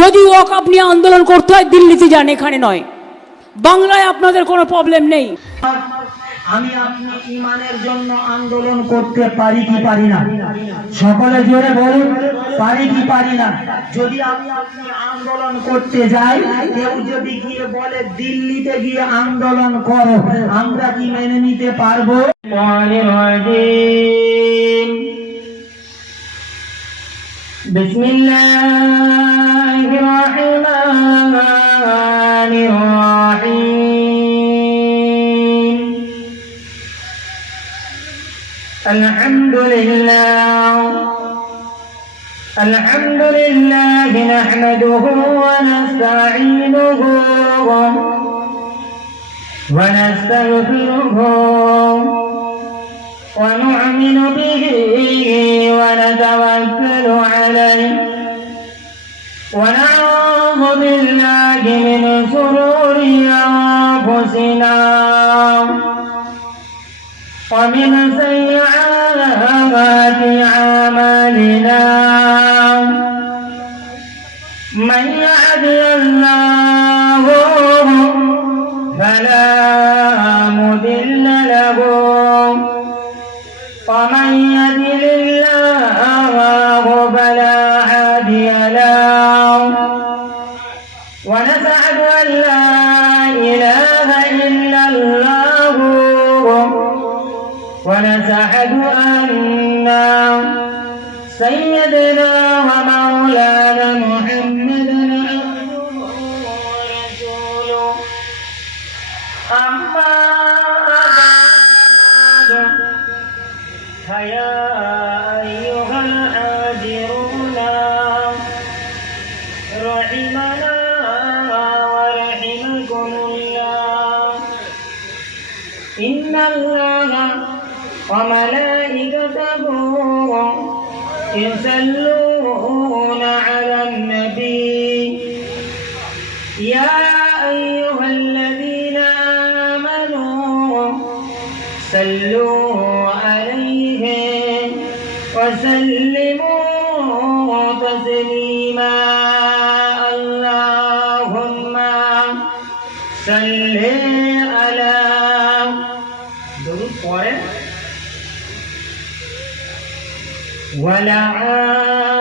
যদি ওয়াকফ নিয়ে আন্দোলন করতে হয় দিল্লিতে যান, এখানে নয়। বাংলায় আপনাদের কোনো প্রবলেম নেই। আমি আপনি ইমানের জন্য আন্দোলন করতে পারি কি পারি না? সকলে জোরে বলুন, পারি কি পারি না? যদি আমি আপনি আন্দোলন করতে যাই, কেউ যদি গিয়ে বলে দিল্লিতে গিয়ে আন্দোলন করো, আমরা কি মেনে নিতে পারবো? বিসমিল্লাহির রহমানির রহিম। الحمد لله نحمده ونستعينه ونستغفره ونؤمن به ونتوكل عليه ونعوذ بالله من شرور أنفسنا ومن سيئات أعمالنا، من يهده الله فلا مضل له ومن يضلل الله فلا هادي له، ونشهد أن لا إله إلا الله ونشهد أن سيدنا ومولانا محمدا عبده ورسوله. أما بعد فيا أيها الحاضرون رحمنا ورحمكم الله، إن الله وملائكته يصلون على النبي يا أيها الذين آمنوا صلوا عليه وسلموا تسليما. اللهم صل على ولا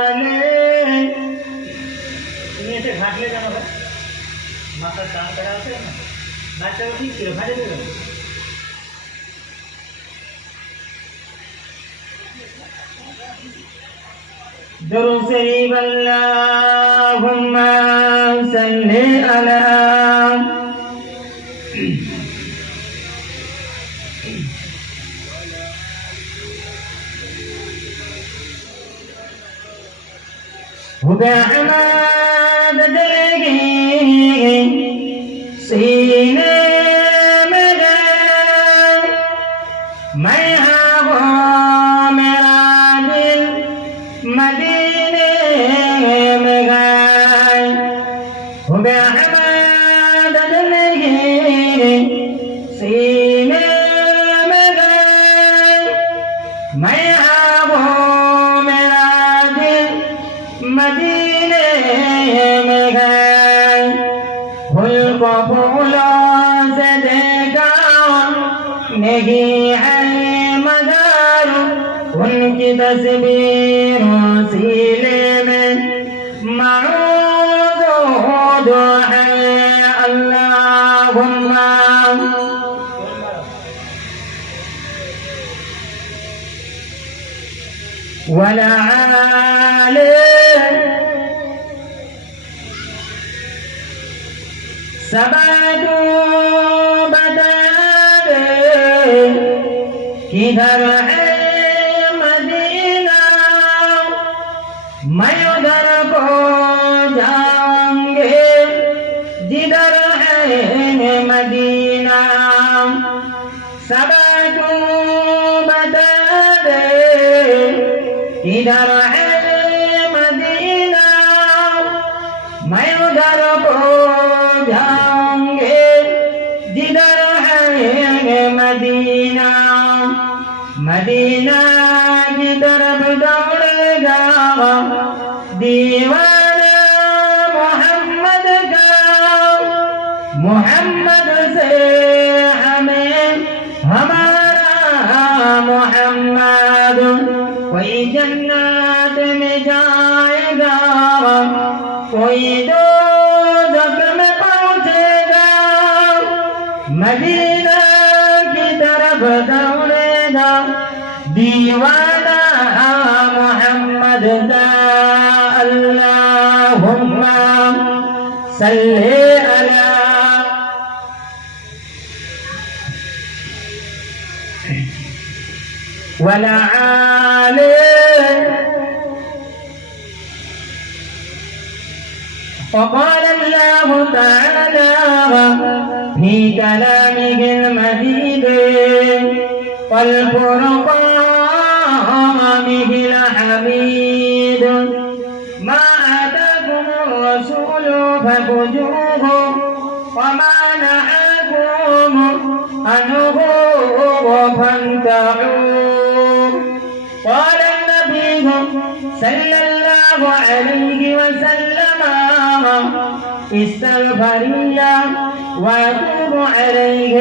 آله। তুমি এসে ঘাটলে কেন ভাই? মাথার টান করা আছে না, নাচটাও ঠিক ছিল, ঘাটে দেবেন। দরুদ শরীফ আল্লাহুম্মা সাল্লি আলা अहमद देगी सीने में गए, मैं वो मेरा दिल मदीने में गए। अहमद देगी सीने में गए, मैं वो मेरा दिल मदीने में गए। फूल को फूलों से देखा नहीं है मगर उनकी तस्वीरों सीले में मौजूद है। अल्लाहुम्मा वला आले सबको बता दे किधर है मदीना, मैं उधर को जाऊंगे जिधर है मदीना। सबको बता दे किधर है मदीना, मैं उधर को जाऊंगे जिधर है मदीना। मदीना की तरफ दौड़ेगा दीवाना मोहम्मद से हमें हमारा मोहम्मद, कोई जन्नत में जाएगा, कोई दोज़ख में पहुंचेगा, मदीना की तरफ दौड़ेगा दीवाना मोहम्मद का। अल्लाहुम्मा सल्ली अला वला आले। وقال الله تعالى في كلامه المجيد والفرقانه الحميد: ما آتاكم الرسول فخذوه وما نهاكم عنه فانتهوا. قال النبي صلى الله عليه وسلم: استغفر الله واتوب عليه،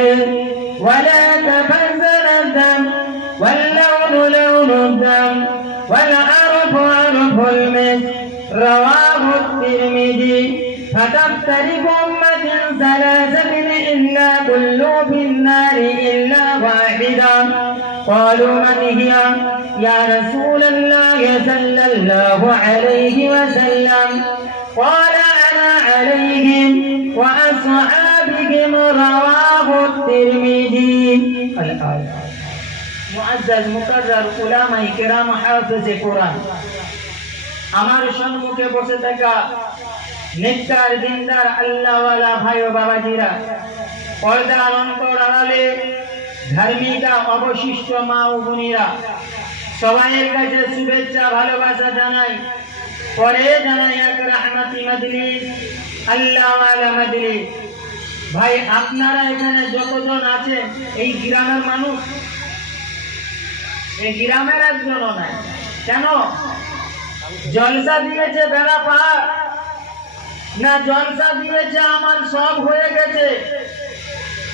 ولا تبذل الدم، واللون لون الدم، والعرف عرف المسك. رواه الترمذي. فتفترق أمة ثلاثة إلا كل في النار إلا واحدة. قالوا من هي يا رسول الله صلى الله عليه وسلم؟ قال أنا عليهم وأصحابهم. رواه الترمذي. الآية. মুআজ্জাজ মুকাররার উলামায়ে কেরাম হাফেজে কোরআন, আমার সম্মুখে বসে থাকা নেককার দিনদার আল্লাহওয়ালা ভাই ও বাবাজিরা, পর্দার অন্তর আড়ালে ধার্মিকা অবশিষ্ট মা ও বোনেরা, সবাইয়ের কাছে শুভেচ্ছা ভালোবাসা জানাই। পরে জানাই এক রাহমাতি মজলিস, আল্লাহওয়ালা মজলিস। ভাই, আপনারা এখানে যতজন আছেন এই গ্রামের মানুষ, এই গ্রামের একজনও নাই। কেন? জলসা দিয়েছে বেড়া পার না জলসা দিয়েছে আমার সব হয়ে গেছে?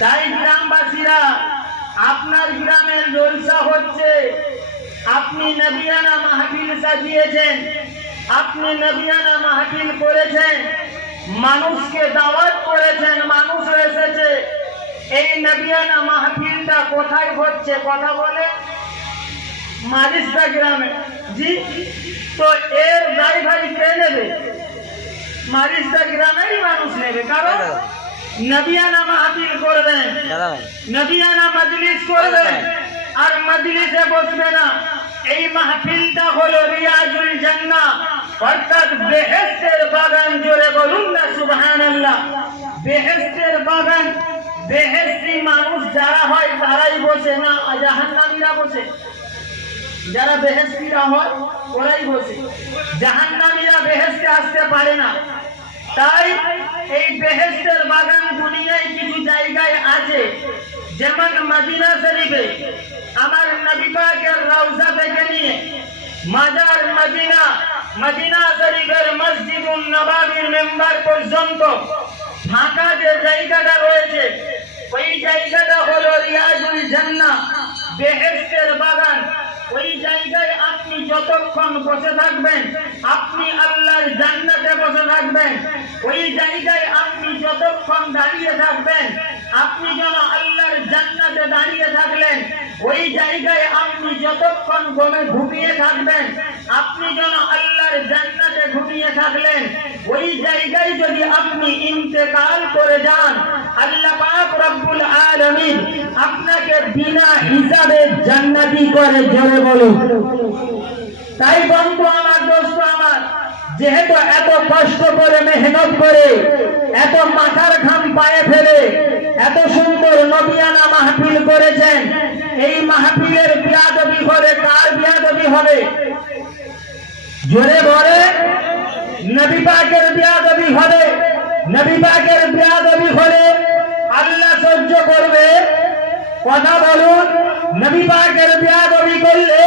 তাই গ্রামবাসীরা, আপনার গ্রামের জলসা হচ্ছে, আপনি নবিয়ানা মাহফিল সাজিয়েছেন, আপনি নবিয়ানা মাহফিল করেছেন, মানুষকে দাওয়াত করেছেন, মানুষ এসেছে। এই নবিয়ানা মাহফিলটা কোথায় হচ্ছে কথা বলে? মারিস্তা গ্রামে। জি, তো এর দায়ভারি কে নেবে? মারিস্তা গ্রামেরই মানুষ নেবে। কারণ নবিয়ানা মাহফিল করবেন, নবিয়ানা মজলিস করবেন, আর মজলিসে বসবে না। এই মাহফিলটা হলো রিয়াজুল জান্নাহ, অর্থাৎ বেহেশতের বাগান। জোরে বলুন না সুবহানাল্লাহ। বেহেশতের বাগান, বেহেশতি মানুষ যারা হয় তারাই বসে, না জাহান্নামীরা বসে? যারা বেহেশতিরা হয় ওরাই বসে, জাহান্নামীরা বেহেশতে আসতে পারে না। তাই এই বেহেশতের বাগান দুনিয়ায় কিছু জায়গায় আছে, যেমন মদিনা শরীফে আমার নবী পাকের রওজা থেকে নিয়ে মাজার মদিনা, মদিনা শরীফের মসজিদুন নববীর মেম্বার পর্যন্ত ফাঁকা যে জায়গাটা রয়েছে, ওই জায়গাটা হলো রিয়াজুল জান্নাহ, বেহেশতের বাগান। ওই জায়গায় আপনি যতক্ষণ বসে থাকবেন, আপনি আল্লাহর জান্নাতে বসে থাকবেন। ওই জায়গায় আপনি যতক্ষণ দাঁড়িয়ে থাকবেন, আপনি যেন আল্লাহর জান্নাতে দাঁড়িয়ে থাকলেন। ওই জায়গায় আপনি যতক্ষণ ঘুমিয়ে থাকবেন, আপনি যেন আল্লাহর জান্নাতে ঘুমিয়ে থাকলেন। ওই জায়গায় যদি আপনি ইন্তেকাল করে যান, আল্লাহ পাক রব্বুল আলামিন আপনাকে বিনা হিসাবে জান্নাতি করে। জোরে বলুন। তাই বন্ধু আমার, দোস্ত আমার, যেহেতু এত কষ্ট করে মেহনত করে, এত মাথার ঘাম পায়ে ফেলে এত সুন্দর নবিয়ানা মাহফিল করেছেন, এই মাহফিলের বিয়াদবি করে কার বিয়াদবি হবে? জোরে বলে, নবী পাকের বিয়াদবি হবে। নবী পাকের বিয়াদবি হলে আল্লাহ সহ্য করবে? কথা বলুন। নবী পাকের বিয়াদবি করলে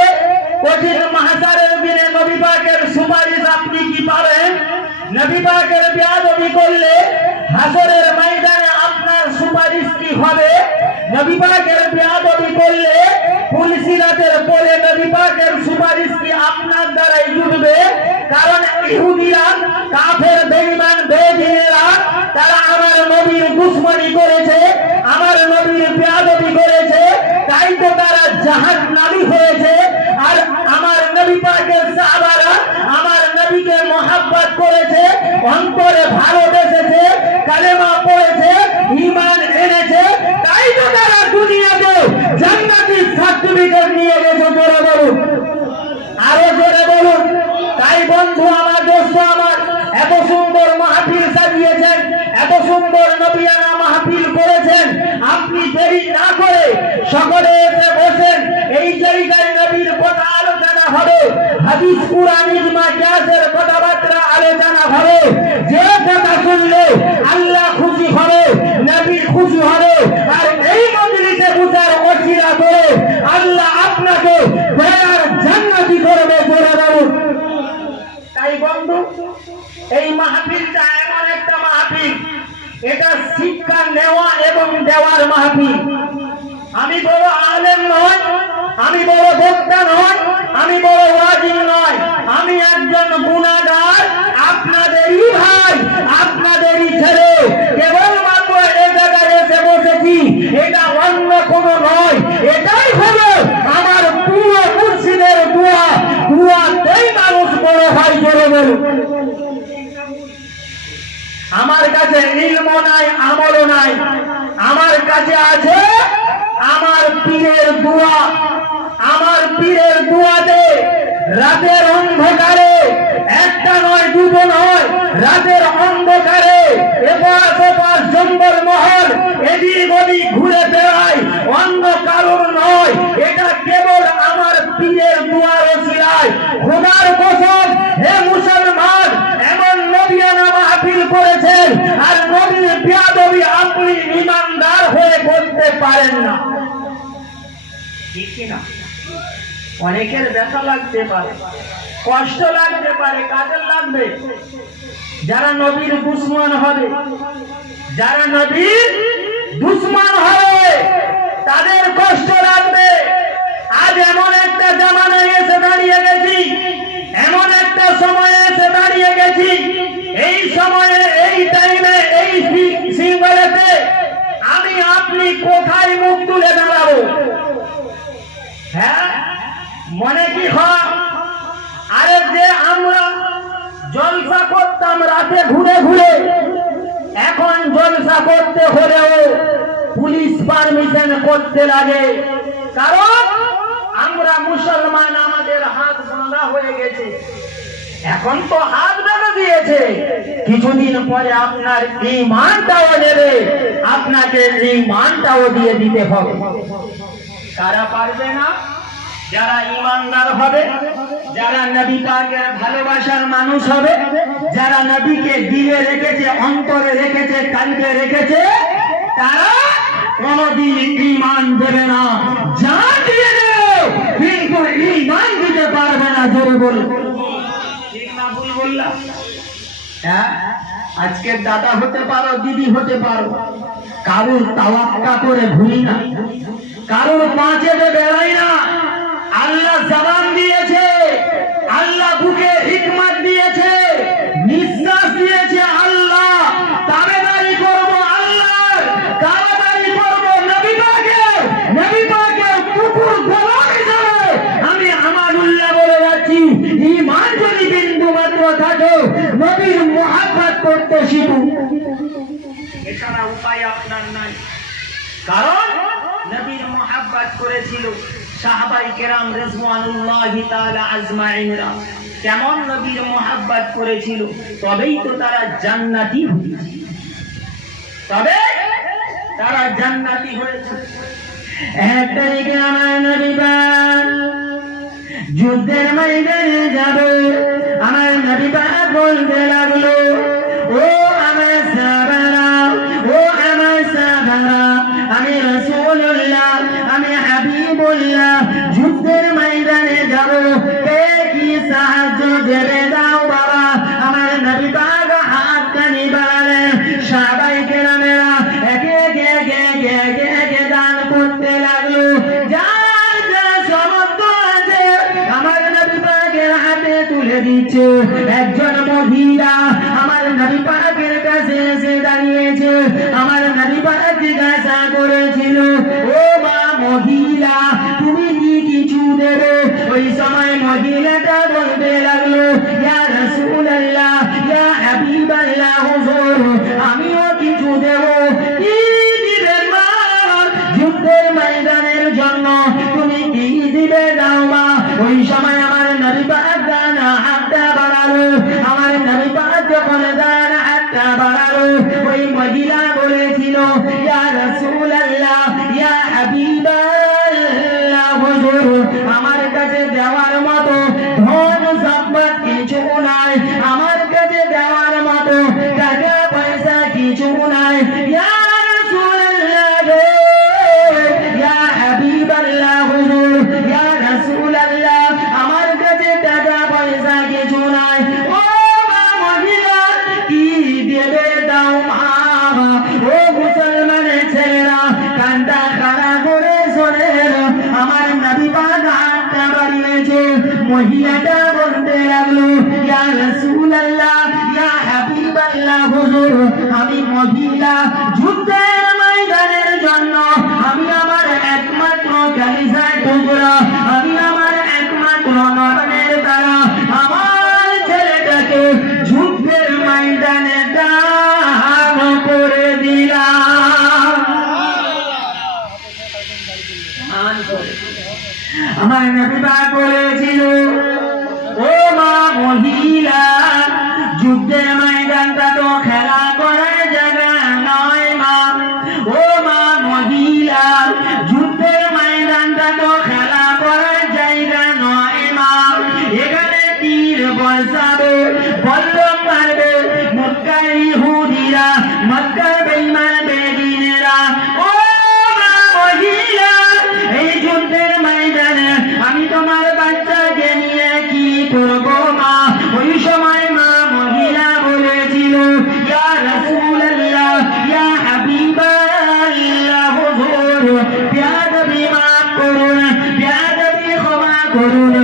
কঠিন মাহশারের দিনে নবী পাকের সুপারিশ আপনি কি পাবেন? নবী পাকের বিয়াদবি করলে হাসরের ময়দানে সুপারিশ কি হবে? নবী পাকের বেয়াদবি করলে পুলিশিরাতের পরে নবী পাকের সুপারিশ কি আপনার দ্বারাই জুটবে? কারণ ইহুদিরা, কাফের, বেঈমান, বেদিনেরা তারা আমার নবীর দুশমনি করেছে, আমার নবীর বেয়াদবি করেছে, তাই তো তারা জাহান্নামী হয়েছে। আর আমার নবী পাকের সাহাবারা আমার নবীকে মহব্বত করেছে, অন্তরে ভালোবেসেছে, কালেমা পড়েছে, ঈমান এনেছে, তাই তো তারা দুনিয়াতে জান্নাতি সার্টিফিকেট নিয়ে গেছে। জোরে বলুন, আরো জোরে বলুন। তাই বন্ধু আমার, দোস্ত আমার, এত সুন্দর মাহফিল সাজিয়েছেন, এত সুন্দর নবিয়ানা মাহফিল করেছেন, আপনি দেরি না করে সকলে এসে বসেন। এই জায়গায় নবীর কথা আলোচনা হবে, হাদিস, কুরআন, ইজমা, কিয়াসের কথাবার্তা আলোচনা হবে। যে কথা শুনলে আল্লাহ খুশি হবে, নবী খুশি হবে। আর এই মজলিসে বসার ওসিলা করে আল্লাহ আপনাকে দয়ার জান্নাতি করবে। জোরে বলুন। তাই বন্ধু, এই মাহফিলটা এমন একটা মাহফিল, এটা শিক্ষা নেওয়া এবং দেওয়ার মাহফিল। আমি বড় আলেম নয়, আমি বড় বক্তা নয়, আমি বড় ওয়াজিব নয়, আমি একজন গুনাহগার, আপনাদেরই ভাই, আপনাদেরই ছেলে। কেবলমাত্র এই জায়গায় এসে বসেছি, এটা অন্য কোনো নয়, এটাই হলো আমার পুরো মুর্শিদের দোয়া। দোয়াতেই মানুষ বড় হয়। জোরে বলুন। আমার কাছে ইলমও নাই, আমলও নাই, আমার কাছে আছে আমার পীরের দোয়া। আমার পীরের দোয়াতে রাতের অন্ধকারে, একটা নয়, দুটো নয়, রাতের অন্ধকারে এপাশ ওপাশ জঙ্গল মহল এদিক ওদিক ঘুরে বেড়ায়, অন্য কারোর নয়। এটা কেবল আমার পীরের দোয়ার ওসিলায়। খোদার কসম, হে মুসলমান, এমন নবিয়ানা মাহফিল করেছেন আর নবীর বেয়াদবি আপনি ঈমানদার হয়ে করতে পারেন না। ঠিক কি না? অনেকের ব্যথা লাগতে পারে, কষ্ট লাগতে পারে। কাদের লাগবে? যারা নবীর দুশমন হবে, যারা নবীর দুশমন হবে তাদের কষ্ট লাগবে। আজ এমন একটা জামানায় এসে দাঁড়িয়ে গেছি, এমন একটা সময়ে এসে দাঁড়িয়ে গেছি, এই সময়ে, এই টাইমে, এই সিঙ্গলেতে আমি আপনি কোথায় মুখ তুলে দাঁড়াবো? হ্যাঁ, মনে কি হয়? আরে যে আমরা জলসা করতাম রাতে ঘুরে ঘুরে, এখন জলসা করতে হলেও পুলিশ পারমিশন করতে লাগে। কারণ আমরা মুসলমান, আমাদের হাত বাঁধা হয়ে গেছে। এখন তো হাত বেঁধে দিয়েছে, কিছুদিন পরে আপনার ঈমানটাও নেবে, আপনাকে ঈমানটাও দিয়ে দিতে হবে। কারা পারবে না? যারা ঈমানদার হবে, যারা নবী পাকের ভালোবাসার মানুষ হবে, যারা নবীকে দিলে রেখেছে, অন্তরে রেখেছে, কালবে রেখেছে, তারা কোনদিন ঈমান দেবে না। জান দিয়ে দেবে কিন্তু ঈমান দিতে পারবে না। জোরে বলুন, ঠিক না ভুল বললাম? হ্যাঁ, আজকের দাদা হতে পারো, দিদি হতে পারো, কারোর তাওয়াক্কা করে ঘুরি না, কারোর পাঁচে বেড়াই না। আল্লাহ জবান দিয়েছে, আল্লাহ বুকে হিকমত দিয়েছে, নিঃশ্বাস দিয়েছে আল্লাহ। তাবেদারি করবো আল্লাহর, তাবেদারি করবো নবী পাকের, নবী পাকের কুকুর গোলাম হিসেবে আমি আমানুল্লাহ বলে যাচ্ছি। ঈমান যদি বিন্দু মাত্র থাকে, নবীর মুহাব্বত করতে শিখুন। এছাড়া উপায় আপনার নাই। কারণ নবীর মুহাব্বত করেছিল সাহাবাই কেরাম রিজওয়ানুল্লাহি তাআলা আজমাইনরা। কেমন নবীর মুহাব্বত করেছিল, তবেই তো তারা জান্নাতি হয়েছে, তবে তারা জান্নাতি হয়েছে। এক তারিখে আমার নবী পাক যুদ্ধের ময়দানে যাবে, আমার নবী পাক বলতে লাগলো, ও আমার সাহাবারা, ও আমার সাহাবারা, আমি রাসূলুল্লাহ, আমি হাবিবুল্লাহ যুদ্ধের ময়দানে যাব, কে কি সাহায্য দেবে দাও বাবা। আমার নবী পাক হাত কানি বাড়ালেন, সাহাবায়ে কেরামেরা একে একে মহিলা আমার নবী পাকের কাছে এসে দাঁড়িয়েছে, আমার নবী পাক জিজ্ঞাসা করেছিল, ও মা মহিলা তুমি কি কিছু দেবে? ওই সময় মহিলাটা বলতে লাগলো, ইয়া রাসূলুল্লাহ, ইয়া হাবিবাল্লাহ, হুজুর আমিও কিছু দেব। কি দিবেন মা? যুদ্ধের ময়দানের জন্য তুমি কি দিবে দাও মা। ওই সময় আমার নবী পাক ডানা হাতটা বাড়ালো, আমার নবী পাক যখন ডানা হাতটা বাড়ালো, ওই মহিলা বলেছিল, ইয়া রাসূলুল্লাহ, ইয়া হাবিবাল্লাহ, হুজুর আমার কাছে দেওয়ার মতো ধন সম্পদ কিছু নাই, আমার কাছে দেওয়ার মতো টাকা পয়সা কিছু নাই। ইয়া রাসূলুল্লাহ গো, ইয়া হাবিবাল্লাহ, হুজুর ইয়া রাসূলুল্লাহ আমার কাছে টাকা পয়সা কিছু নাই। ও মা মহিলা কি দেবে দাও মা। ও মুসলমানের ছেলেরা কান্দা খাড়া করে শোনেন, আমার নবী পাক হাতটা বাড়িয়েছে, মহিলাটা বলতে লাগলো, ইয়া রাসূলুল্লাহ, ইয়া হাবিবাল্লাহ, হুজুর আমি মহিলা যুদ্ধের ময়দানের জন্য আমি আমার একমাত্র কালিজার টুকরা, আমি আমার একমাত্র নয়নের তারা আমার ছেলেটাকে যুদ্ধের ময়দানে দান করে দিলাম। আমার নবী পাক বলেছিল, ও মা মহিলা যুদ্ধের ময়দানটা তো খেলা করার জায়গা নয় মা। ও মা মহিলা যুদ্ধের ময়দানটা তো খেলা করার জায়গা নয় মা। এখানে তীর বসাবে, বল্লম মারবে মক্কার ইহুদিরা, মক্কার বেঈমান বেদিনেরা। ও মা মহিলা এই যুদ্ধের ময়দানে আমি তোমার বাচ্চাকে নিয়ে কি করব মা। ওই সময় মা মহিলা বলেছিল, ইয়া রাসূলুল্লাহ, ইয়া হাবিবাল্লাহ, হুজুর বেয়াদবি মাফ করুন, বেয়াদবি ক্ষমা করুন।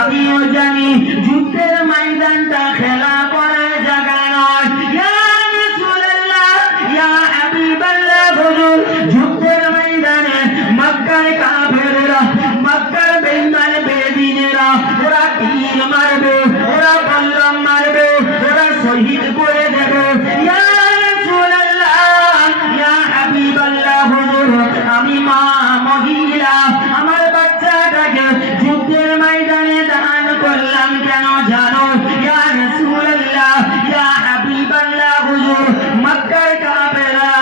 আমিও জানি যুদ্ধের ময়দানটা খেলা করার জায়গা নয়। ইয়া রাসূলুল্লাহ, ইয়া হাবিবাল্লাহ, হুজুর যুদ্ধের ময়দানে মক্কার কাফেররা, মক্কার বেঈমান বেদিনেরা ওরা তীর মারবে, ওরা বল্লম মারবে, ওরা শহীদ করে দেবে। ইয়া রাসূলুল্লাহ, ইয়া হাবিবাল্লাহ, হুজুর আমি মা মহিলা আমার বাচ্চাটাকে যুদ্ধের ময়দানে দান করলাম কেন জানো? ইয়া রাসূলুল্লাহ, ইয়া হাবিবাল্লাহ, হুজুর মক্কার কাফেররা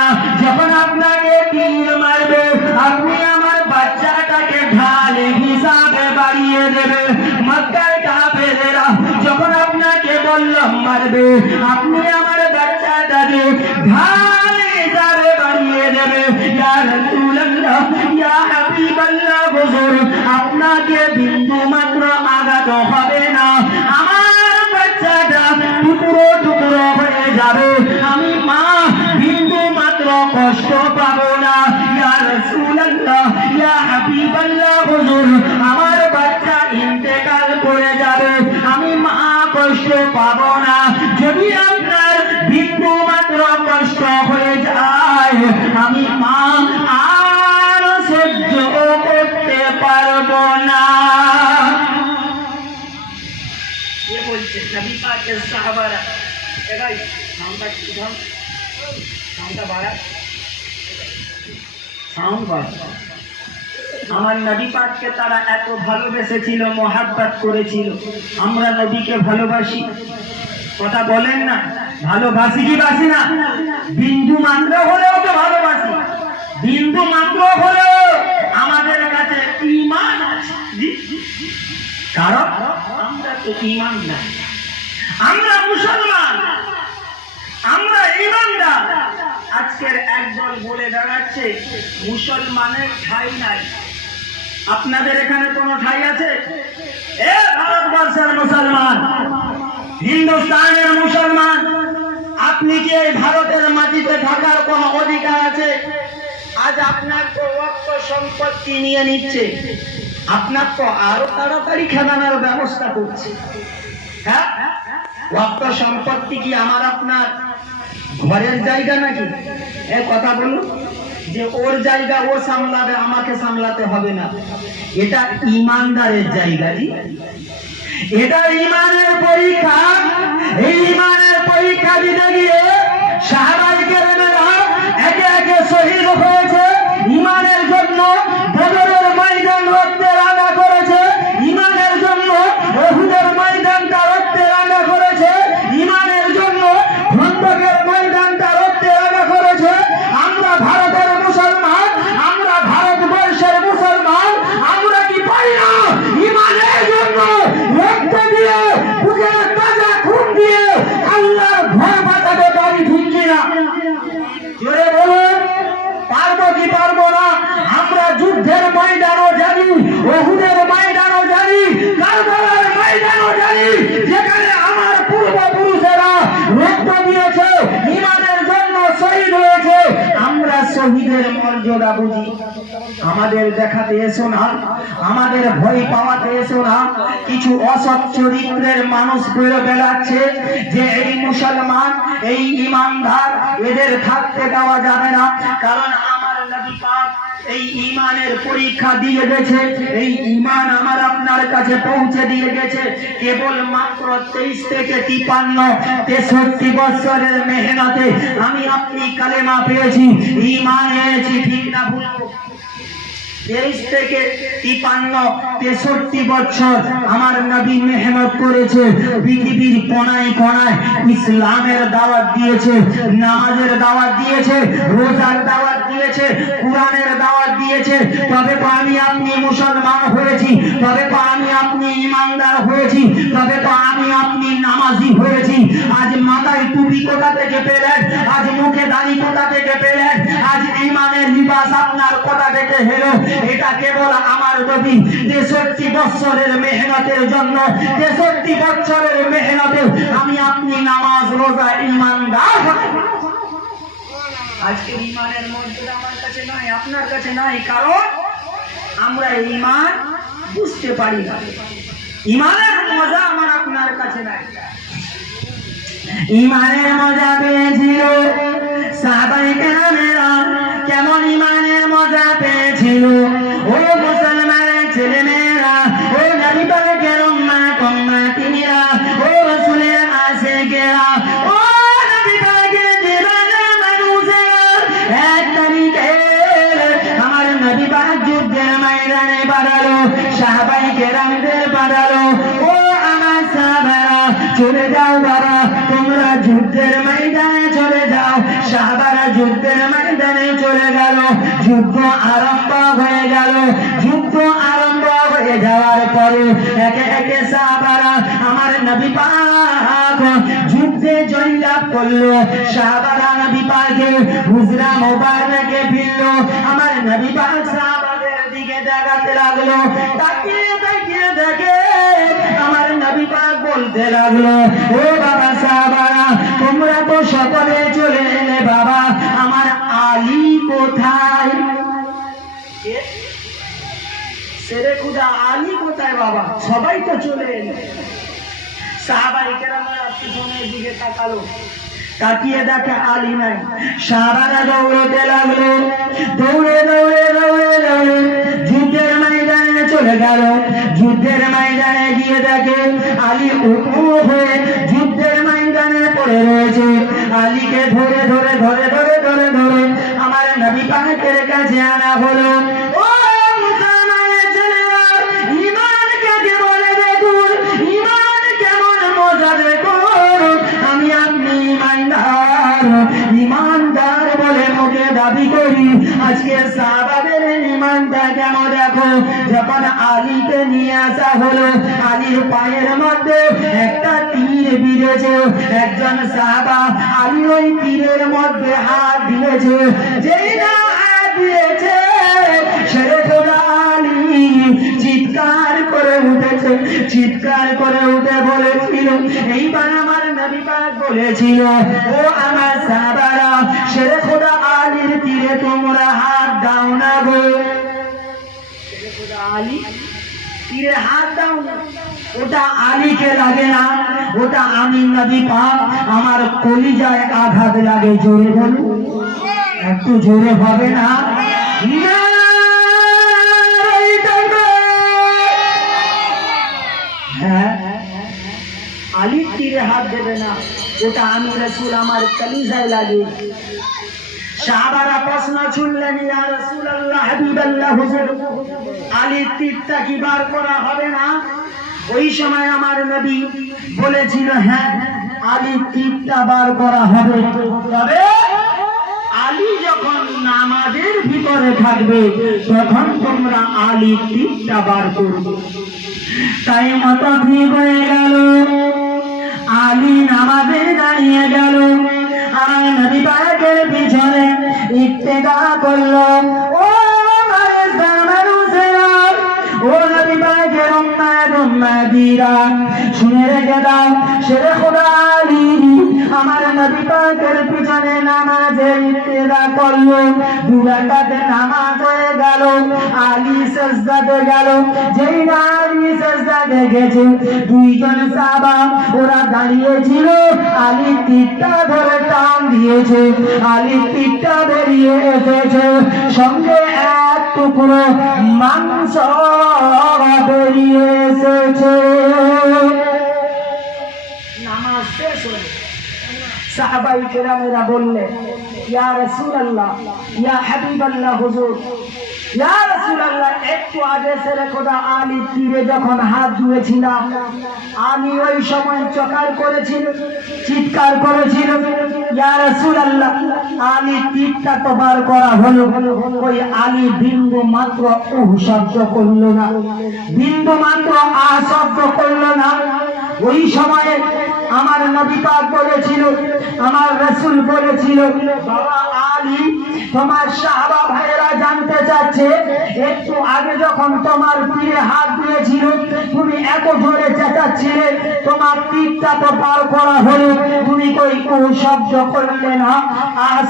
যখন আপনাকে তীর মারবে আপনি আমার বাচ্চাটাকে ঢাল হিসাবে বাড়িয়ে দেবে। মক্কার কাফেররা যখন আপনাকে বল্লম মারবে আপনি আমার বাচ্চাটাকে ঢাল হিসাবে বাড়িয়ে দেবে। ইয়া রাসূলুল্লাহ, ইয়া হাবিবাল্লাহ, হুজুর আপনাকে বিন্দু মাত্র আঘাত হবে না, আমার বাচ্চাটা টুকরো টুকরো হয়ে যাবে, আমি মা বিন্দু মাত্র কষ্ট পাবো না। ইয়া রাসূলুল্লাহ, ইয়া হাবিবাল্লাহ, হুজুর আমার বাচ্চা ইন্তেকাল করে যাবে, আমি মা কষ্ট পাবো না। যদি আপনার বিন্দু মাত্র কষ্ট হয়ে যায় আমি মা আর সহ্য করতে পারবো না। কে বলছে? নবী পাকের সাহাবারা। এ ভাই সাউন্ডটা কি দাও, সাউন্ডটা বাড়া, সাউন্ড বাড়া। আমার নবী পাককে তারা এত ভালোবেসেছিল, মহাব্বত করেছিল। আমরা নবীকে ভালোবাসি, কথা বলেন না? ভালোবাসি কি বাসি না? বিন্দু মাত্র হলেও তো ভালোবাসি, বিন্দু মাত্র হলেও আমাদের কাছে ঈমান আছে। কারণ আমরা তো ঈমান নাই, আমরা মুসলমান, আমরা ঈমানদার। আজকের একদল বলে দাঁড়াচ্ছে মুসলমানের ঠাঁই নাই। আপনাদের এখানে কোনো ঠাঁই আছে? এ ভারতবর্ষের মুসলমান, হিন্দুস্তানের মুসলমান, আপনি কি এই ভারতের মাটিতে থাকার কোনো অধিকার আছে? আজ আপনার তো ওয়াক্ফ সম্পত্তি নিয়ে নিচ্ছে, আপনার তো আরো তাড়াতাড়ি খেলানোর ব্যবস্থা করছে। হ্যাঁ, ওয়াক্ফ সম্পত্তি কি আমার আপনার ঘরের জায়গা নাকি? এ কথা বলুন, যে ওর জায়গা ও সামলাবে, আমাকে সামলাতে হবে না। এটা ইমানদারের জায়গা। এটা ইমানের পরীক্ষা। এই ইমানের পরীক্ষা দিতে গিয়ে সাহাবায়ে কেরামেরা একে একে শহীদ হয়েছে ইমানের জন্য। বদরের ময়দান রক্তে রাঙা করেছে ইমানের জন্য। উহুদের ময়দানটা রক্তে রাঙা করেছে ইমানের জন্য। খন্দকের ময়দানটা রক্তে রাঙা করেছে। আমরা ভারতের মুসলমান, আমরা ভারতবর্ষের মুসলমান, আমরা কি পারি না ইমানের জন্য রক্ত দিয়ে, বুকের তাজা খুন দিয়ে আল্লাহর ঘর বাঁচাতে পারি, ঠিক কিনা? জোরে বলুন, পারবো কি পারবো না? আমরা যুদ্ধের ময়দানও জানি, উহুদের ময়দানও জানি, কারবালার ময়দানও জানি, যেখানে আমার পূর্বপুরুষেরা রক্ত দিয়েছে ইমানের জন্য, শহীদ হয়েছে। আমরা শহীদের মর্যাদা বুঝি। আমাদের দেখাতে এসো না, আমাদের ভয় পাওয়াতে এসো না। কিছু অসৎ চরিত্রের মানুষ বেরো বেড়াচ্ছে যে এই মুসলমান, এই ইমানদার, এদের থাকতে দেওয়া যাবে না। কারণ আমার নবী পাক এই ইমানের পরীক্ষা দিয়ে গেছে। এই ইমান আমার আপনার কাছে পৌঁছে দিয়ে গেছে কেবল মাত্র 23 থেকে 53-63 বছরের মেহনতে আমি আপনি কালেমা পেয়েছি, ইমান এনেছি, ঠিক না ভুল? 23 থেকে 53-63 বছর আমার নবী মেহনত করেছে। পৃথিবীর কোনায় কোনায় ইসলামের দাওয়াত দিয়েছে, নামাজের দাওয়াত দিয়েছে, রোজার দাওয়াত দিয়েছে, কোরআনের দাওয়াত দিয়েছে। তবে তো আমি আপনি মুসলমান হয়েছি, তবে তো আমি আপনি ইমানদার হয়েছি, তবে তো আমি আপনি নামাজি হয়েছি। আজ মাথায় টুপি কোথা থেকে পেলেন? আজ মুখে দাড়ি কোথা থেকে পেলেন? আজ ইমানের লিবাস আপনার কোথা থেকে এলো? এটা কেবল আমার নবী 63 বছরের মেহনতের জন্য। 63 বছরের মেহনতে আমি আপনি নামাজ, রোজা, ইমানদার। আজকের ইমানের মর্যাদা আমার কাছে নাই, আপনার কাছে নাই, কারণ আমরা ইমান বুঝতে পারি না। ইমানের মজা আমার আপনার কাছে নাই। ইমানের মজা পেয়েছিল সাহাবায়ে কেরামেরা। কেমন ইমানের মজা পেয়েছিল? ও মুসলমানের ছেলে মেয়েরা, ও নবী পাকের উম্মত উম্মতিরা, ও রাসূলের আশিকেরা, ও নবী পাকের দিওয়ানা মানুষেরা। এক তারিখে আমার নবী পাক যুদ্ধের ময়দানে পাঠালো, সাহাবায়ে কেরামদের পাঠালো, ও আমার সাহাবারা চলে যাও বাবা, তোমরা যুদ্ধের ময়দানে চলে যাও। সাহাবারা যুদ্ধের ময়দানে চলে গেল। যুদ্ধ আরম্ভ হয়ে গেল। যুদ্ধ আরম্ভ হয়ে যাওয়ার পরে একে একে সাহাবারা আমার নবী পাক যুদ্ধে জয়লাভ করলো। সাহাবারা নবী পাকের হুজরা মোবারকে ফিরলো। আমার নবী পাক সাহাবাদের দিকে দেখাতে লাগলো। তাকিয়ে তাকিয়ে দেখে আমার নবী পাক বলতে লাগলো, ও বাবা সাহাবারা, তোমরা তো সকলে চলে এলে, বাবা আমার আলী কোথায়? সেরে খুদা আলী কোথায় বাবা? সবাই তো চলে এলে। সাহাবায়ে কেরামরা পিছনের দিকে তাকালো, তাকিয়ে দেখে আলী নাই। সাহাবারা দৌড়তে লাগলো, দৌড়ে দৌড়ে দৌড়ে দৌড়ে যুদ্ধের ময়দানে চলে গেল। যুদ্ধের ময়দানে গিয়ে দেখে আলী উঁচু হয়ে যুদ্ধের ময়দানে পড়ে রয়েছে। আলীকে ধরে ধরে ধরে ধরে ধরে ধরে আমার নবী পাকের কাছে আনা হলো। ও মুসলমানের ছেলেরা, ঈমান কাকে বলে দেখুন, ঈমান কেমন মজা দেখুন। আমি আপনি ঈমানদার, ঈমানদার বলে মুখে দাবি করি। আজকে সাহাবাদের ঈমানটা কেমন দেখো। যখন আলীকে নিয়ে আসা হলো, আলীর পায়ের মধ্যে একটা তীর বিঁধেছে। একজন সাহাবা আলী ওই তীরের মধ্যে হাত দিয়েছে। যেই না হাত দিয়েছে, সেরে খোদা আলী চিৎকার করে উঠেছে। চিৎকার করে উঠে বলেছিল, এইবার আমার নবী পাক বলেছিল, ও আমার সাহাবারা, সেরে খোদা আলীর তীরে তোমরা হাত দাও না গো। সেরে খোদা আলী তীরে হাত দাও না, ওটা আলীকে লাগে না, ওটা আমি নবী পাক, আমার কলিজায় আঘাত লাগে। জোরে বলুন, একটু জোরে হবে না? হ্যাঁ, আলীর তীরে হাত দেবে না, ওটা আমি রাসূল, আমার কলিজায় লাগে। সাহাবারা প্রশ্ন ছুড়লেন, ইয়া রাসূলুল্লাহ, হাবিবাল্লাহ হুজুর, আলীর তীরটা কি বার করা হবে না? ওই সময় আমার নবী বলেছিল, হ্যাঁ, আলীর তীরটা বার করা হবে, তবে আলী যখন নামাজের ভিতরে থাকবে তখন তোমরা আলীর তীরটা বার করবে। তাই মত ঠিক হয়ে গেল, আলী নামাজে দাঁড়িয়ে গেল, আমার নবী পাকের পিছনে ইত্তেদা করলো। ও ও নবী পাকের উম্মতিরা, শুনে রেখে দাও, শেরে খোদা আলী আমার নবী পাকের পিছনে নামাজে ইত্তেদা করলো। 2 রাকাতে নামাজ হয়ে গেল, আলী সিজদাতে গেল। যেই না আলী সিজদাতে গেছে, 2 জন সাহাবা ওরা দাঁড়িয়েছিল, আলী তীরটা ধরে টান দিয়েছে, আলী তীরটা বেরিয়ে এসেছে, সঙ্গে এক টুকরো মাংস বেরিয়ে এসেছে। নামাজ শেষ হলো, সাহাবাই কেরামেরা বললেন, ইয়া রাসূলুল্লাহ, ইয়া হাবিবাল্লাহ হুজুর, ইয়া রাসূলুল্লাহ, একটু আগে ছেড়ে খোদা আলী তীরে যখন হাত ধুয়েছিলাম, আমি ওই সময় চকার করেছিল, চিৎকার করেছিল, ইয়া রাসূলুল্লাহ, আলী তীরটা তো বার করা হলো, ওই আলী বিন্দু মাত্র শব্দ করলো না, বিন্দু মাত্র শব্দ করলো না। ওই সময়ে আমার নবী পাক বলেছিল, আমার রাসূল বলেছিল, বাবা আলী, তোমার সাহাবা ভাইয়েরা জানতে চাচ্ছে, একটু আগে যখন তোমার তীরে হাত দিয়েছিল তুমি এত জোরে চেঁচাচ্ছিলে, তোমার তীরটা তো পার করা হলো, তুমি কই শব্দ করলে না,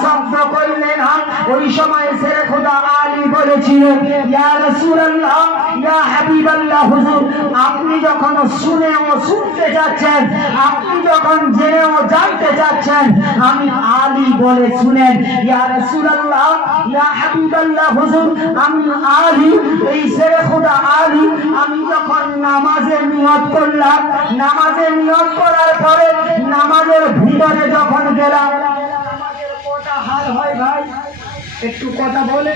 শব্দ করলে না? ওই সময় শেরে খোদা আলী বলেছিল, ইয়া রাসূলুল্লাহ, ইয়া হাবিবাল্লাহ হুজুর, আপনি যখন শুনেও শুনতে যাচ্ছেন, আপনি যখন জেনেও জানতে চাচ্ছেন, আমি আলী বলে শুনেন, ইয়া রাসূলুল্লাহ, ইয়া হাবিবাল্লাহ হুজুর, আমি আলী, এই শেরে খোদা আলী, আমি যখন নামাজে নিয়ত করলাম, নামাজে নিয়ত করার পরে নামাজের ভিতরে যখন গেলাম, নামাজের কটা হাল হয় ভাই? একটু কথা বলে,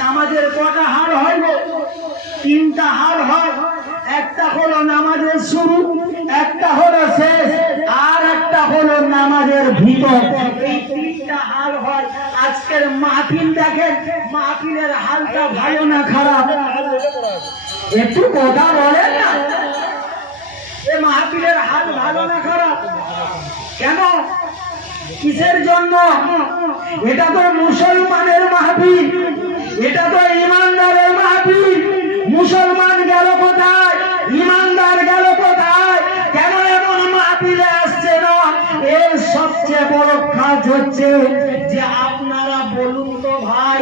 নামাজের কটা হাল হয় গো? 3টা হাল হয়। একটা হলো নামাজের শুরু, একটা হলো শেষ, আর একটা হলো নামাজের ভিতর। এই 3টা হাল হয়। আজকের মাহফিল দেখেন, মাহফিলের হালটা ভালো না খারাপ? একটু কথা বলেন না, এই মাহফিলের হাল ভালো না খারাপ? কেন, কিসের জন্য? এটা তো মুসলমানের মাহফিল, এটা তো ইমানদারের মাহফিল। মুসলমান গেল কোথায়, ইমানদার গেল কোথায়? কেন এমন মাহফিলে আসছে না? এর সবচেয়ে বড় কাজ হচ্ছে যে আপনারা বলুন তো ভাই,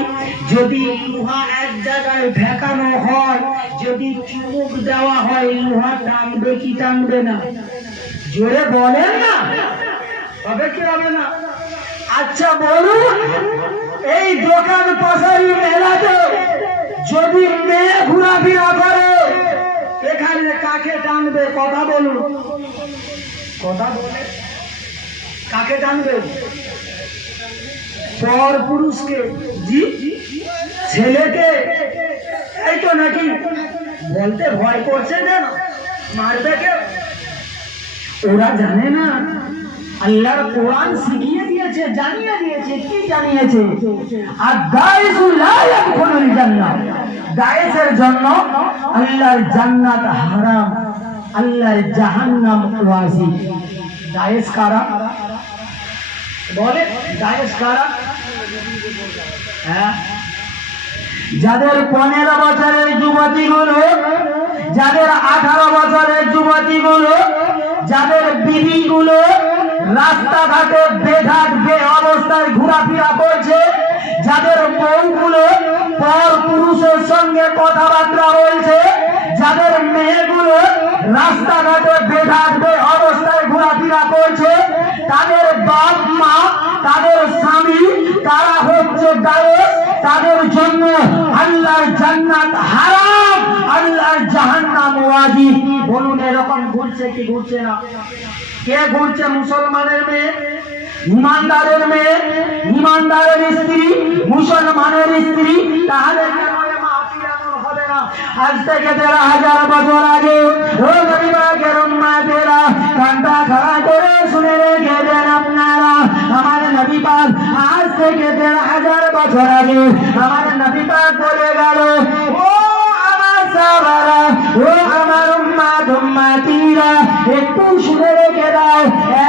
যদি লোহা এক জায়গায় ঠেকানো হয়, যদি চুমুক দেওয়া হয়, লোহা টানবে কি টানবে না? জোরে বলেন না, হবে কি হবে না? আচ্ছা বলুন, এই দোকান পাশারি মেলাতে যদি মেয়ে ঘোরাফেরা করে, এখানে কাকে টানবে? কথা বলুন, কথা বলে কাকে টানবে? পর পুরুষকে? জি, ছেলেকে? এই তো নাকি? বলতে ভয় করছে কেন? মারবে কে? ওরা জানে না, আল্লাহর কোরআন শিখিয়ে দিয়েছে, জানিয়ে দিয়েছে। কি জানিয়েছে? আর দায়েসুল লা ইয়াদখুলুল জান্নাহ, দায়েসের জন্য আল্লাহর জান্নাত হারাম, আল্লাহর জাহান্নাম ওয়াজিব। দায়েস কারা? বলে দায়েস কারা? হ্যাঁ, যাদের 15 বছরের যুবতীগুলো, যাদের 18 বছরের যুবতীগুলো, যাদের বিবিগুলো রাস্তাঘাটে বেঘাট বে অবস্থায় ঘোরাফেরা করছে, যাদের বউগুলো পর পুরুষের সঙ্গে কথাবার্তা বলছে, যাদের মেয়েগুলো রাস্তাঘাটে বেঘাট অবস্থায় ঘোরাফেরা করছে, তাদের বাপ মা, তাদের স্বামী, তারা হচ্ছে গায়েস, তাদের জন্য আল্লাহর জান্নাত হারাম, আল্লাহর জাহান্নাম ওয়াজিব। বলুন এরকম ঘুরছে কি ঘুরছে না? কে ঘুরছে? মুসলমানের মেয়ে, ইমানদারের মেয়ে, ইমানদারের স্ত্রী, মুসলমানের স্ত্রী। তাহলে কেন এ মাহফিল এমন হবে না? আজ থেকে 13,000 বছর আগে ও নবী পাকের উম্মতেরা কানটা খাড়া করে শুনে রেখে দেন আপনারা। আমার নবী পাক আজ থেকে 13,000 বছর আগে আমার নবী পাক বলে গেল, ও আমার সাহাবারা, ও আমার উম্মতিরা, একটু শুনে রেখে দাও,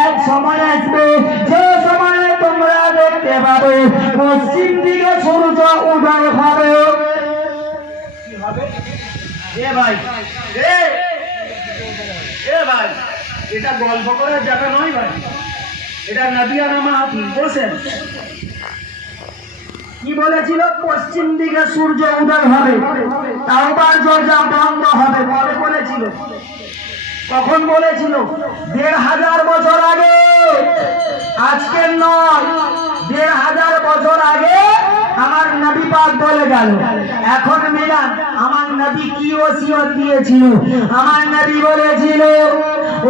এক সময় আসবে যে সময়ে তোমরা দেখতে পাবে পশ্চিম দিকে সূর্য উদয় হবে। কি হবে? এ ভাই, এ ভাই, এটা গল্প করার জায়গা নয় ভাই, এটা নবী আর মাহফিল। বসেন। কি বলেছিল? পশ্চিম দিকে সূর্য উদয় হবে, তাওবার দরজা বন্ধ হবে। কবে বলেছিল? কখন বলেছিল? 1,500 বছর আগে, আজকে নয়, 1,500 বছর আগে আমার নবী পাক বলে গেল। এখন মিলান আমার নবী কি ওসিয়ত দিয়েছিল? আমার নবী বলেছিল,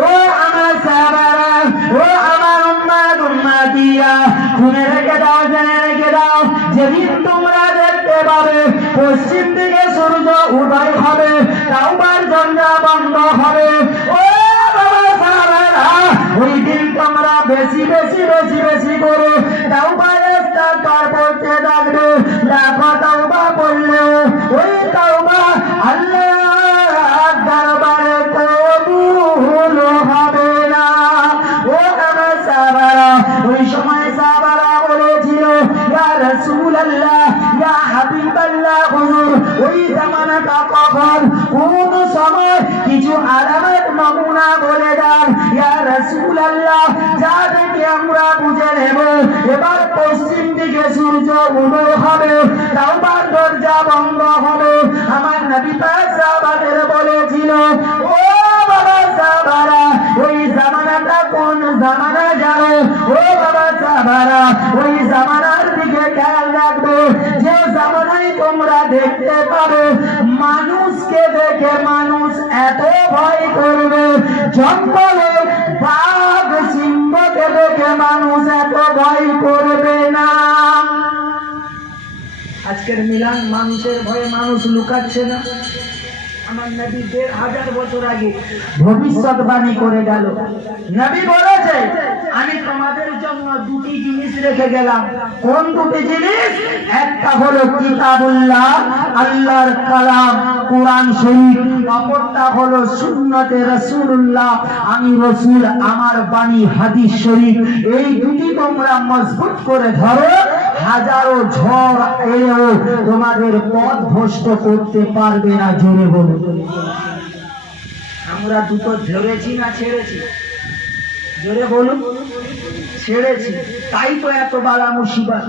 ও আমার সাহাবারা, ও আমার উম্মতিরা, শুনে রেখে দাও, জেনে রেখে দাও, যেদিন তোমরা দেখতে পাবে পশ্চিম দিকে সূর্য উদয় হবে, তাওবার দরজা বন্ধ হবে, ও বাবা সাহাবারা, ওই দিন তোমরা বেশি বেশি বেশি বেশি করে তাওবার ইস্তিগফার করতে থাকবে। দেখো তাওবা করলে ওই তাওবা আল্লাহর দরবারে কবুল হবে না। ও আমার সাহাবারা, ওই সময় সাহাবারা বলেছিল, ইয়া রাসূলুল্লাহ, ইয়া হাবিবাল্লাহ, হুজুর ওই জামানাটা কখন, কোন সময়, কিছু আলামত নমুনা বলে দেন ইয়া রাসূলুল্লাহ, যা দেখে আমরা বুঝে নেব এবার পশ্চিম দিকে সূর্য উদয় হবে, তাওবার দরজা বন্ধ হবে। আমার নবী পাক সাহাবাদের বলেছিল, ও বাবা সাহাবারা, ওই জামানাটা কোন জামানা জানো? ও বাবা সাহাবারা, ওই জামানার দিকে খেয়াল রাখবে যে জামানায় তোমরা দেখতে পাবে মানুষকে দেখে মানুষ এত ভয় করবে, জঙ্গলে বাঘ সিংহকে দেখে মানুষ এত ভয় করবে না। আজকের মিলান মানুষের ভয়ে মানুষ লুকাচ্ছে না। আমার নবী 1,500 বছর আগে ভবিষ্যৎবাণী করে গেল। নবী বলেছে, আমি তোমাদের জন্য দুটি জিনিস রেখে গেলাম। কোন দুটি জিনিস? একটা হলো কিতাবুল্লাহ, আল্লাহর কালাম কোরআন শরীফ, অপরটা হলো সুন্নতে রাসূলুল্লাহ, আমি রাসূল আমার বাণী হাদিস শরীফ। এই দুটি তোমরা মজবুত করে ধরো, হাজারো ঝড় এলেও তোমাদের পথ ভ্রষ্ট করতে পারবে না। জোরে বলো। আমরা দুটো ধরেছি না ছেড়েছি? জোরে বলুন। ছেড়েছি, তাই তো এত বালা মুসিবত।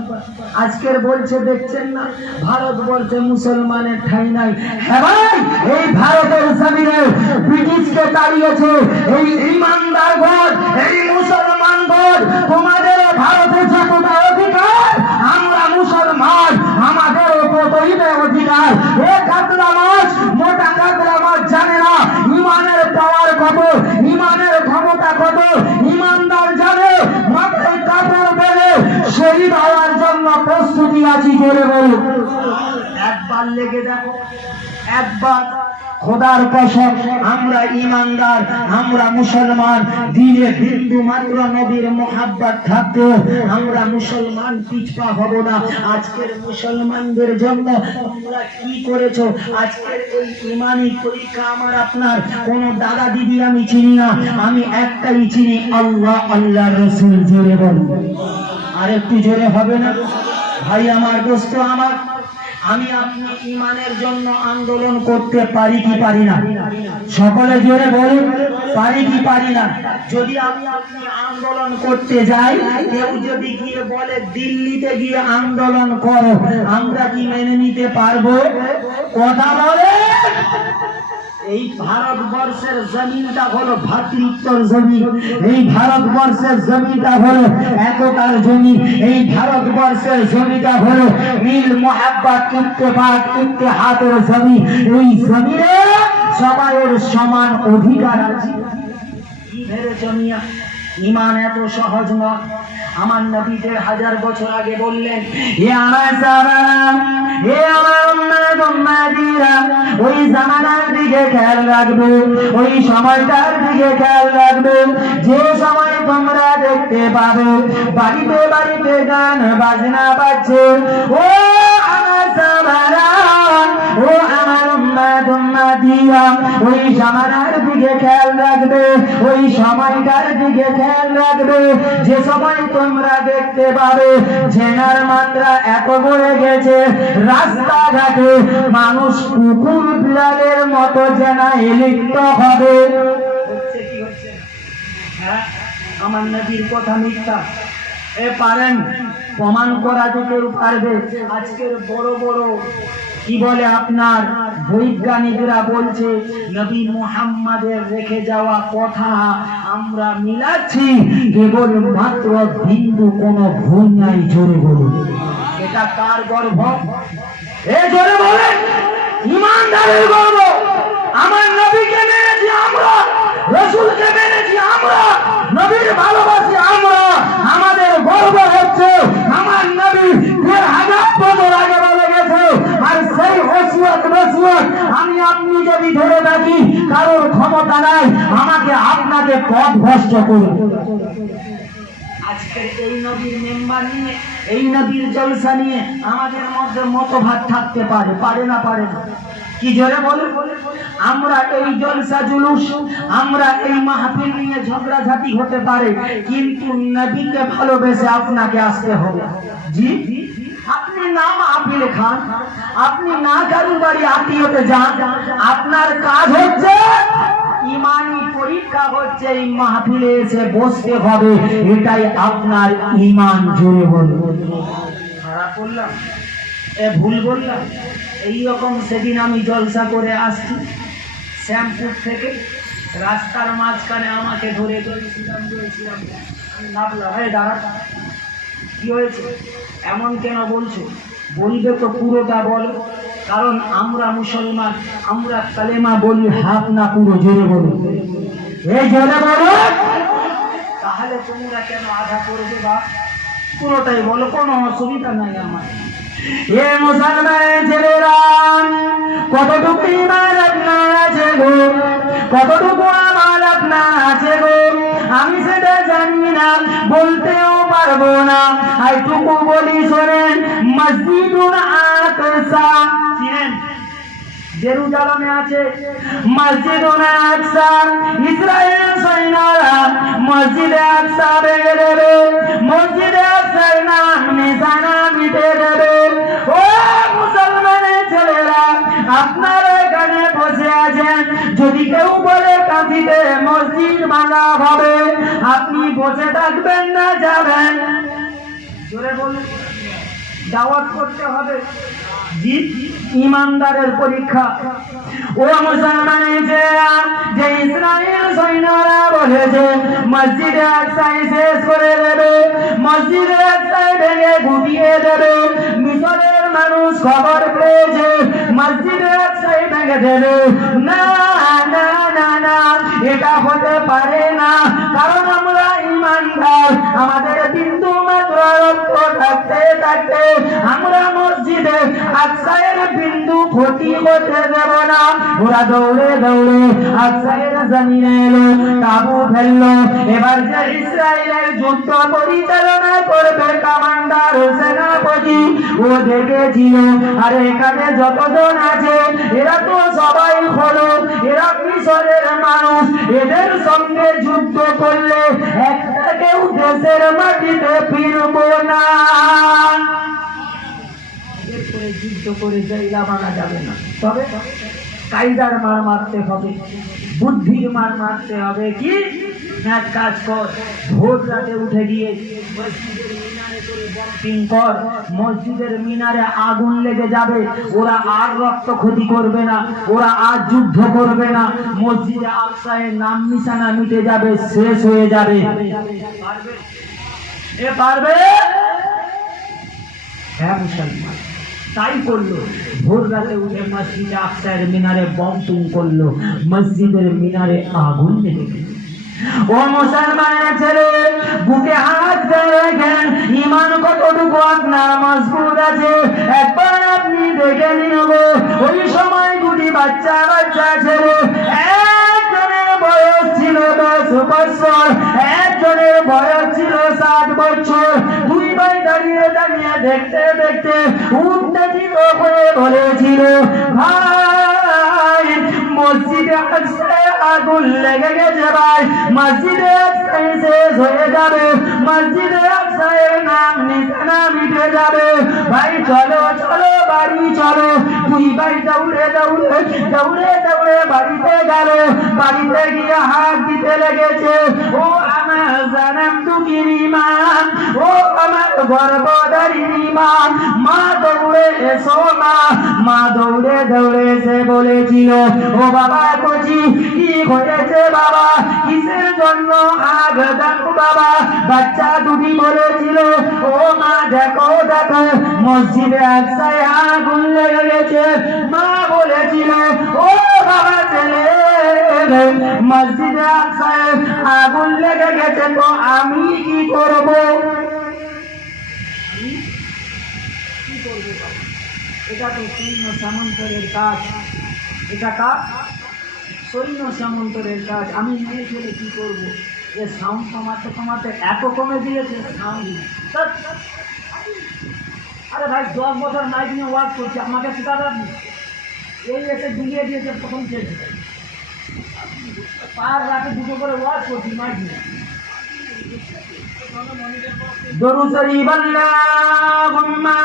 আজকের বলছে দেখছেন না ভারতবর্ষে মুসলমানের ঠাঁই নাই। হ্যাঁ ভাই, এই ভারতের জমিনে ব্রিটিশকে তাড়িয়েছে এই ইমানদার ভোট, এই মুসলমান ভোট। তোমাদের ভারতে যতটা অধিকার, আমরা মুসলমান আমাদের ততই অধিকার। এ কাতলা মাছ, মোটা কাতলা মাছ জানে না ইমানের পাওয়ার কত, ইমানের ক্ষমতা কত। ইমানদার জানে মাথায় কাপড় বেড়ে শহীদ হওয়ার জন্য প্রস্তুতি আছি। করে বলো, একবার লেগে দেখো, একবার। খোদার কসম, আমরা ইমানদার, আমরা মুসলমান, দিনে হিন্দু মাত্র নবীর মোহাব্বত থাকতো আমরা মুসলমান পিছপা হব না। আজকের মুসলমানদের জন্য তোমরা কি করেছো? আজকের এই ইমানি পরীক্ষা আমার আপনার কোন দাদা দিদি আমি চিনি না, আমি একটাই চিনি, আল্লাহ, আল্লাহ রসুল। জোরে বল, আর একটু জোরে হবে না ভাই? আমার দোস্ত আমার, আমি আপনি ইমানের জন্য আন্দোলন করতে পারি কি পারি না? সকলে জোরে বলুন, পারি কি পারি না? যদি আমি আপনি আন্দোলন করতে যাই, কেউ যদি গিয়ে বলে দিল্লিতে গিয়ে আন্দোলন করো, আমরা কি মেনে নিতে পারবো? কথা বলে এই ভারতবর্ষের জমিনটা হলো ভ্রাতৃত্বর জমিন, এই ভারতবর্ষের জমিটা হলো একতার জমি, এই ভারতবর্ষের জমিটা হলো মিল মোহাব্বত ইত্তেফাক ইত্তেহাদের জমি। এই জমিনে সবাইয়ের সমান অধিকার আছে। কি ভেবেছ মিয়া ইমান এত সহজ নয়? আমার নবী 1000 বছর আগে বললেন, হে আমার সাহাবারা, হে আমার উম্মতিরা, ওই জামানার দিকে খেয়াল রাখবে, ওই সময়টার দিকে খেয়াল রাখবে যে সময় তোমরা দেখতে পাবে বাড়িতে বাড়িতে গান বাজনা বাজছে। ও আমার সাহাবারা, ও আমার উম্মতিরা, ওই জামানার দিকে খেয়াল রাখবে, ওই সময়টার দিকে খেয়াল রাখবে যে সময় তোমরা দেখতে পাবে জেনার মাত্রা এত বেড়ে গেছে, রাস্তাঘাটে মানুষ কুকুর বিড়ালের মতো জেনা লিপ্ত হবে। হচ্ছে কি হচ্ছে? হ্যাঁ, আমার নবীর কথা মিথ্যা পারেন প্রমাণ করা যে কেউ পারবে? আজকের বড় বড় কি বলে আপনার বৈজ্ঞানিকরা বলছে নবী মুহাম্মাদের রেখে যাওয়া কথা আমরা মিলাচ্ছি, কেবল মাত্র বিন্দু কোনো ভুল নাই। জোরে বলুন, এটা কার গর্ব? জোরে বলেন, ইমানদারের গর্ব। আমার নবীকে মেনেছি আমরা, রাসূলকে মেনেছি আমরা, নবীর ভালোবাসি আমরা। আমাদের গর্ব হচ্ছে আমার নবী 1000 বছর আগে বলে গেছে, আর সেই ওসিয়ত নসিহত আমি আপনি যদি ধরে থাকি কারোর ক্ষমতা নাই আমাকে আপনাকে পথভ্রষ্ট করুন। আজকের এই নবীর মেম্বার নিয়ে, এই নবীর জলসা নিয়ে আমাদের মধ্যে মতভাব থাকতে পারে, পারে না? পারে না? কি জোরে বলে? আমরা এই জলসা জুলুস, আমরা এই মাহফিল নিয়ে ঝগড়াঝাটি হতে পারে, কিন্তু নবীকে ভালোবেসে আপনাকে আসতে হবে। জি, আপনি না মাহফিলে খান, আপনি না কারুর বাড়ি আত্মীয়তে যান, আপনার কাজ হচ্ছে ইমানি পরীক্ষা হচ্ছে এই মাহফিলে এসে বসতে হবে, এটাই আপনার ইমান। জোরে বলুন, খারাপ বললাম? ভুল বললাম? এইরকম সেদিন আমি জলসা করে আসছি শ্যামপুর থেকে, রাস্তার মাঝখানে আমাকে ধরে ধরেছিলাম, আমি নামলাম, হয়ে দাঁড়া, কি হয়েছে? এমন কেন বলছো? বলবে তো পুরোটা বলো, কারণ আমরা মুসলমান, আমরা কালেমা বলি হাফ না পুরো। জোরে বলো, এই জোরে বলো। তাহলে তোমরা কেন আধা করবে? বা পুরোটাই বলো, কোনো অসুবিধা নাই আমার। এ মুসলমান ছেলেরা, কতটুকু ইমান আপনার আছে গো, কতটুকু আমার আপনার আছে গো, আমি সেটা জানি না, বলতেও পারবো না। এইটুকু বলি শোনেন, মসজিদুল আকসা চিনেন? জেরুজালেমে আছে মসজিদুল আকসা। ইসরায়েল সৈন্যরা মসজিদে আকসা ভেঙে দেবে, মসজিদে আকসার নাম নিশানা মিটে দেবে। ও মুসলমানের ছেলেরা, আপনারা এখানে বসে আছেন, যদি কেউ বলে কাঁদিতে মসজিদ ভাঙা হবে, আপনি বসে থাকবেন না, যাবেন? জোরে বলুন, দাওয়াত করতে হবে। জি, ইমানদারের পরীক্ষা। ও মুসলমানের ছেলেরা, যে ইসরায়েল সৈন্যরা বলেছে মসজিদে আকসাই শেষ করে দেবে, মসজিদে আকসাই ভেঙে গুটিয়ে দেবে, মিশরের মানুষ খবর পেয়েছে মসজিদে আকসাই ভেঙে দেবে। না না না না, এটা হতে পারে না, কারণ আমরা ইমানদার, আমাদের বিন্দু মাত্র রক্ত থাকতে থাকতে আমরা মসজিদে আকসায়ের বিন্দু ক্ষতি হতে দেব না। ওরা দৌড়ে দৌড়ে আকসায়ের জমিনে এলো, তাবু ফেললো। এবার যে ইসরায়েলের যুদ্ধ পরিচালনা করবে কমান্ডার সেনাপতি, ও দেখেছিল আর এখানে যতজন আছে এরা তো সবাই হলো, এরা মিশরের মানুষ, এদের সঙ্গে যুদ্ধ করলে একটা কেউ দেশের মাটিতে ফিরব না। যুদ্ধ করে জায়গা মানা যাবে না। তবে কায়দার মার মারতে হবে, বুদ্ধির মার মারতে হবে। কি এক কাজ কর, ভোর রাতে উঠে গিয়ে মসজিদের মিনারে করে বম্পিং কর, মসজিদের মিনারে আগুন লেগে যাবে, ওরা আর রক্ত ক্ষতি করবে না, ওরা আর যুদ্ধ করবে না, মসজিদে আকসায়ের নাম নিশানা মিটে যাবে, শেষ হয়ে যাবে। পারবে? এ পারবে? হ্যাঁ মুসলমান। তাই করলো, ভোর রাতে উঠে মসজিদে আকসায়ের মিনারে বম্পিং করলো, মসজিদের মিনারে আগুন লেগে গেল। ও মুসলমানের ছেলে, বুকে হাত দিয়ে রাখেন, ঈমান কতটুকু আপনার মজবুত আছে একবার আপনি দেখে নিন গো। ওই সময় দুটি বাচ্চা ছেলে, একজনের বয়স ছিল 10 বছর, একজনের বয়স ছিল 7 বছর। দুই ভাই দাঁড়িয়ে দাঁড়িয়ে দেখতে দেখতে উত্তেজিত হয়ে বলেছিল, ভাই মসজিদে আকসায় আগুন লেগে গেছে, ভাই মসজিদে আকসায় শেষ হয়ে যাবে, মসজিদে আকসায়ের নাম নিশানা মিটে যাবে, ভাই চলো চলো বাড়ি চলো। দুই ভাই দৌড়ে দৌড়ে দৌড়ে দৌড়ে বাড়িতে গেল, বাড়িতে গিয়ে হাত দিতে লেগেছে। ও আমার জানাম দুঃখিনী মা, ও আমার গর্ভধারী মা, মা দৌড়ে এসো মা। মা দৌড়ে দৌড়ে এসে বলেছিল, ও বাবা কচি কি হয়েছে বাবা, কিসের জন্য আগ দেখো বাবা। বাচ্চা দুটি বলেছিল, ও মা দেখো দেখো মসজিদে আকসায় আগুন লেগে গেছে। মা বলেছিল, ও বাবা ছেলে, মসজিদে আকসায় আগুন লেগে গেছে, তো আমি কি করব? এটা তো সৈন্য সামন্তরের কাজ, এটা কাজ সৈন্য সামন্তরের কাজ। আমি নিয়ে চলে কি করবো? এ সাউন্ড কমাতে কমাতে এত কমে দিয়েছে সাউন্ড। আরে ভাই 10 বছর মাইক নিয়ে ওয়াজ করছি, আমাকে শেখাবেন? এই এসে দুলিয়ে দিয়েছে প্রথম থেকে, পার রাতে দুটো করে ওয়াজ করছি মাইক নিয়ে। দরুদ শরীফ আল্লাহুম্মা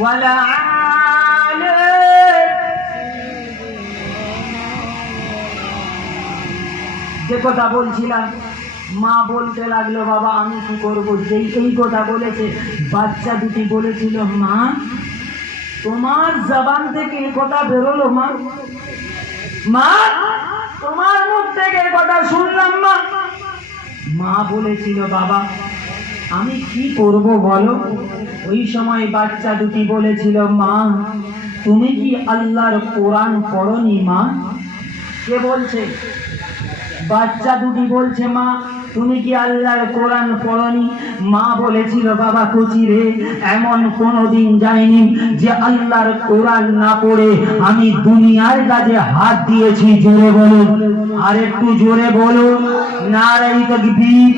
ওয়ালা আলে। যে কথা বলছিলাম, মা বলতে লাগলো, বাবা আমি কি করবো? যেই এই কথা বলেছে, বাচ্চা দুটি বলেছিল, মা তোমার জবান থেকে এই কথা বেরোলো মা, মা তোমার মুখ থেকে এই কথা শুনলাম মা। মা বলেছিল, বাবা আমি কি করব বলো? ওই সময় বাচ্চা দুটি বলেছিল, মা তুমি কি আল্লাহর কোরআন পড়নি মা? কে বলছে? বাচ্চা দুটি বলছে, মা তুমি কি আল্লাহর কোরআন পড়নি? মা বলেছিল, বাবা কচি রে, এমন কোনোদিন যায়নি যে আল্লাহর কোরআন না পড়ে আমি দুনিয়ার কাজে হাত দিয়েছি। জোরে বলো, আর একটু জোরে বলো, নারায়ে তাকবীর।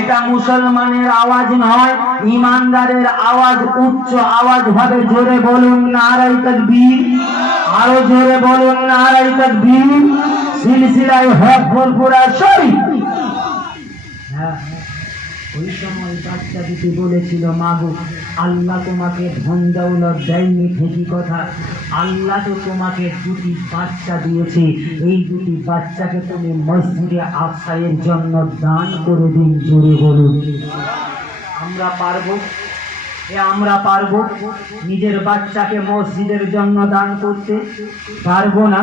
এটা মুসলমানের আওয়াজ নয়, ইমানদারের আওয়াজ। উচ্চ আওয়াজ ভাবে জোরে বলুন নারায়ে তাকবীর, আরো জোরে বলুন নারায়ে তাকবীর। সিলসিলায় হক ফুরফুরা শরীফ। হ্যাঁ, ওই সময় বাচ্চা দুটি বলেছিল, মাগো আল্লাহ তোমাকে ধন দৌলত দেয়নি ঠিকই কথা, আল্লাহ তো তোমাকে দুটি বাচ্চা দিয়েছে, এই দুটি বাচ্চাকে তুমি মসজিদে আকসায়ের জন্য দান করে দিন। জোরে বলুন, আমরা পারবো? আমরা পারবো নিজের বাচ্চাকে মসজিদের জন্য দান করতে? পারবো না।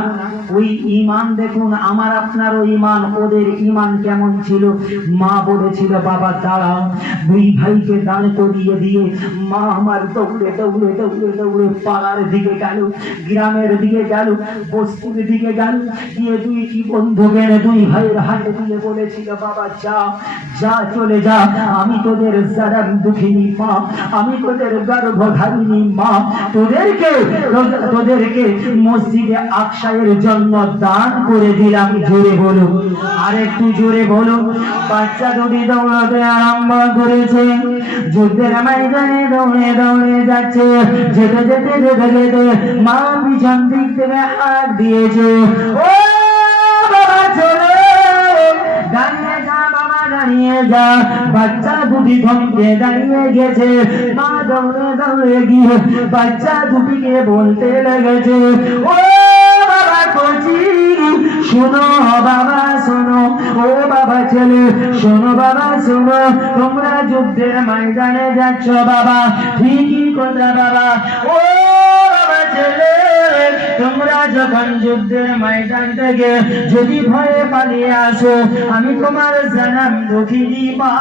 ওই ঈমান দেখুন, আমার আপনারও ঈমান, ওদের ঈমান কেমন ছিল। মা বলেছিল, বাবা দাঁড়াও। দুই ভাইকে দান করিয়ে দিয়ে মা আমার দৌড়ে দৌড়ে দৌড়ে দৌড়ে পাড়ার দিকে গেল, গ্রামের দিকে গেল, বস্তির দিকে গেল, গিয়ে দুইটি বন্ধুকে দুই ভাইয়ের হাতে দিয়ে বলেছিল, বাবা যা যা চলে যা, আমি তোদের যারা দুঃখিনী মা, আমি তোদের গর্ভধারিণী মা, তোদেরকে মসজিদে আকসায়ের জন্য দান করে দিলাম। জোরে বলো, আর একটু জোরে বলো। বাচ্চা দুটি দৌড়াতে আরম্ভ করেছে, যুদ্ধের ময়দানে দৌড়ে দৌড়ে যাচ্ছে। যেতে যেতে যেতে যেতে মা পিছন দিক থেকে হাত দিয়েছে, ও বাবা ছেলে দাঁড়িয়ে যা, বাবা দাঁড়িয়ে যা। বাচ্চা দুটি দুটি থমকে দাঁড়িয়ে গেছে। মা দৌড়ে দৌড়ে গিয়ে বাচ্চা দুটিকে বলতে লেগেছে, ও বাবা কচি শোনো, বাবা শোনো, ও বাবা ছেলে শোনো, বাবা শোনো, তোমরা যুদ্ধের ময়দানে যাচ্ছ বাবা, ঠিকই কথা বাবা। ও বাবা ছেলে, তোমরা যখন যুদ্ধের ময়দান থেকে যদি ভয়ে পালিয়ে আসো, আমি তোমার জানাম দুঃখিনী মা,